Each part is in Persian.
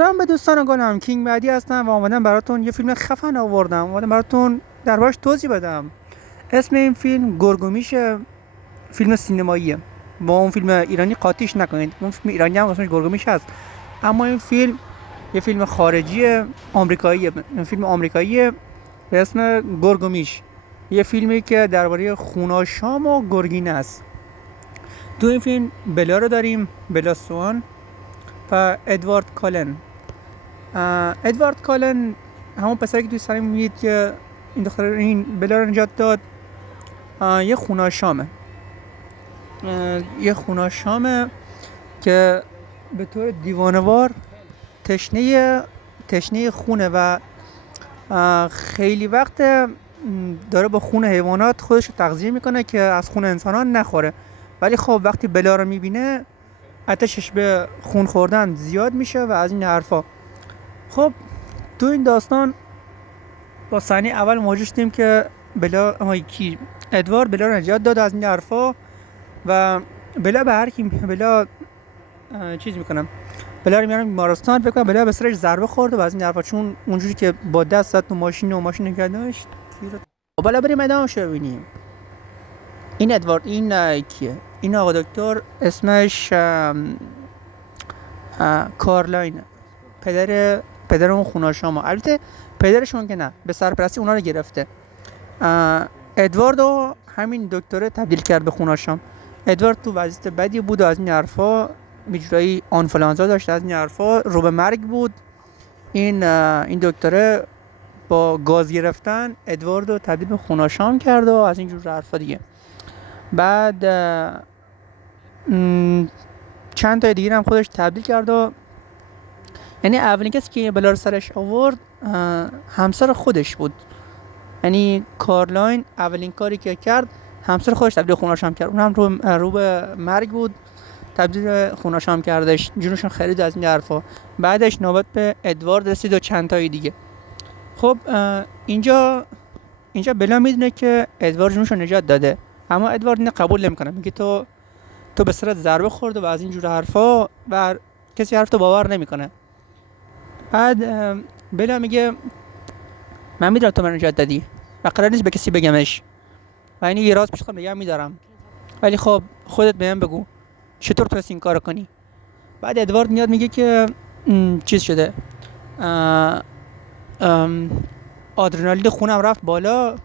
سلام به دوستان گلم، کینگ بعدی هستم و اومدم براتون یه فیلم خفن آوردم. اومدم براتون دربارش توضیح بدم. اسم این فیلم گرگومیشه. فیلم سینماییه. با اون فیلم ایرانی قاطیش نکنید. اون فیلم ایرانی هم اسمش گرگومیش هست، اما این فیلم یه فیلم خارجی آمریکاییه. فیلم آمریکاییه به اسم گرگومیش. یه فیلمی که درباره خوناشام و گرگینه است. تو این فیلم بلا رو داریم، بلا سوان و ادوارد کالن. ادوارد کالن همون پسری که توی سری میبینید که این دختر این بلا رو نجات داد. یه خوناشامه که به طور دیوانوار تشنه خونه و خیلی وقت داره با خون حیوانات خودش رو تغذیه میکنه که از خون انسانان نخوره. ولی خب وقتی بلا رو میبینه آتشش به خون خوردن زیاد میشه و از این حرفا. خب تو این داستان با صحنه اول مواجه شدیم که ادوارد بلا رو نجات داد از این حرفا و بلا به هر کی بلا چیز میکنم بلا رو میارن بیمارستان. فکر کنم بلا به سرش ضربه خورده و از این حرفا، چون اونجوری که با دست زد تو ماشین و ماشین نگه داشت. بالا بریم ادامه‌شو ببینیم. این ادوارد این کیه؟ این آقا دکتر اسمش کارلاینه. پدر اون خوناشاما. البته پدرشون که نه، به سرپرستی اونا رو گرفته. ادواردو همین دکتره تبدیل کرد به خوناشام. ادوارد تو وضعیت بدی بود و از این حرفا، میجورایی آنفلانزا داشت، از این حرفا رو به مرگ بود. این دکتره با گاز گرفتن ادواردو تبدیل به خوناشام کرد و از این جور حرفا دیگه. بعد چند تا دیگه هم خودش تبدیل کرد و یعنی اولین کسی که بلا رو سرش آورد همسر خودش بود. یعنی کارلاین اولین کاری که کرد همسر خودش تبدیل خوناشام کرد. اونم رو به مرگ بود، تبدیل خوناشام کردش، جونشون خرید از این حرفا. بعدش نوبت به ادوارد رسید و چند تایی دیگه. خب اینجا بلا میدونه که ادوارد جونشو نجات داده، اما ادوارد اینو قبول نمیکنه. میگه تو به سرت ضربه خورده و از این جور حرفا و کسی حرف تو باور نمیکنه. بعد بلا میگه من میدونم تو من نجات دادی و قرار نیست به کسی بگمش و اینو یه راز پیش خودم نگه میدارم، ولی خب خودت بهم بگو چطور تونستی این کارو کنی. بعد ادوارد میاد میگه که چیز شده، آدرنالین خونم رفت بالا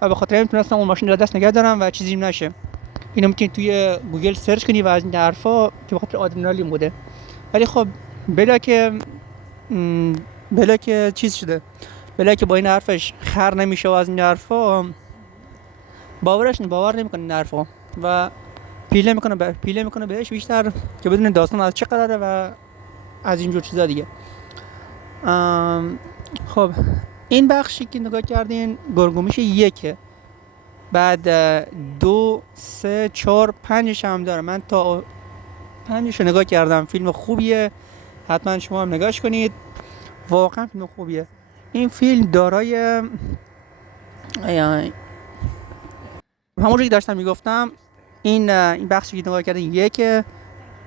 و به خاطر همین تونستم اون ماشین رو دست نگه دارم و چیزی نشه. اینو میتونی توی گوگل سرچ کنی و از این حرفا که به خاطر آدرنالین بوده. ولی خب بلا که چیز شده، بلا که با این حرفش خر نمیشه و از این حرفا باور نمیکنه این حرفا و پیله میکنه بهش بیشتر که بدون داستان از چه قراره و از اینجور چیزا دیگه. خب این بخشی که نگاه کردین گرگومیش یکه. بعد 2 3 4 5 هم داره. من تا 5 رو نگاه کردم. فیلم خوبیه، حتما شما هم نگاش کنید، واقعا فیلم خوبیه. این فیلم دارای همونجوری که داشتم میگفتم، این بخشی که نگاه کردین 1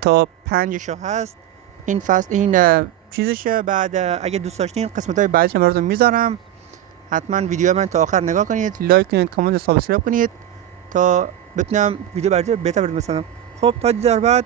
تا 5 هست. این فصل این چیزشه. بعد اگه دوست داشتین قسمت‌های بعدش براتون میذارم. حتما ویدیو من تا آخر نگاه کنید، لایک کنید، کامنت و سابسکرایب کنید تا بتونم ویدیو بعدی بهتر براتون بسازم. خب تا دیدار بعد.